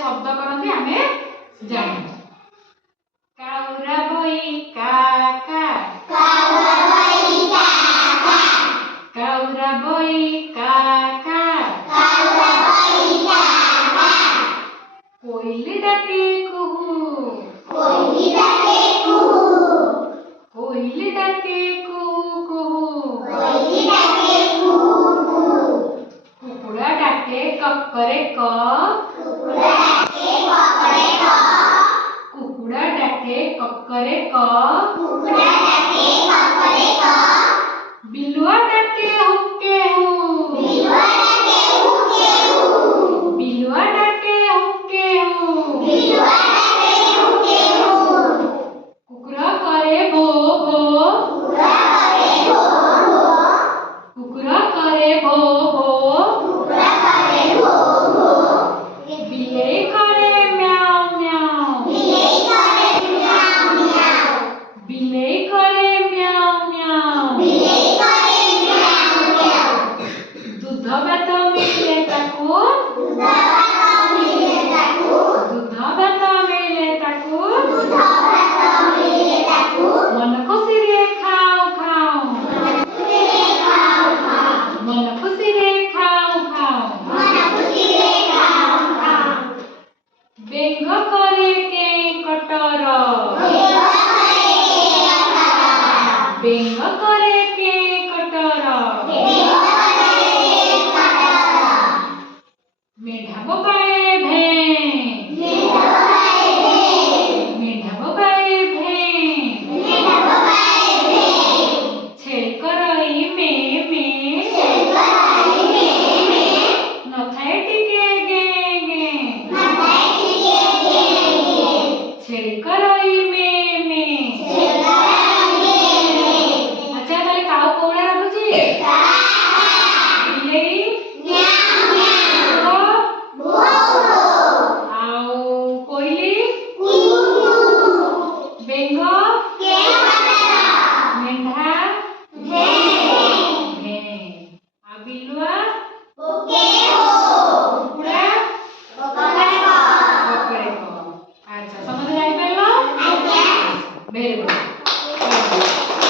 शब्द करते आमे जानि काउरा बई का काउरा बई का कोयली डाके कुहू कोयली डाके कुहू कुकुड़ा डाके कक्करे क कुकुड़ा डाके कक्करे क बिलुआ डाके हुक्के हु बिलुआ डाके हुक्के हु कुकुरा करे भो भो कुकुरा करे भो भो बिल्ली करे म्याऊ म्याऊ बिल्ली करे म्याऊ म्याऊ दूध भात मिले ताकू दूध भात मिले ताकू मन खुशी रे खाऊ खाऊ मन खुशी रे खाऊ खाऊ बेंग करे के कटर बेंग करे के कटर मेढा बोबाए भे मेढा बोबाए भे छेल करई में नथाए टिके गे छेल करई में अच्छा ताले काऊ कोउला राखुची बिलेई आउ कोइली बेंग मेंढा भे आ बिलुआ कुकुड़ा कक्करे क अच्छा समझ जाई पाइलो वेरी गुड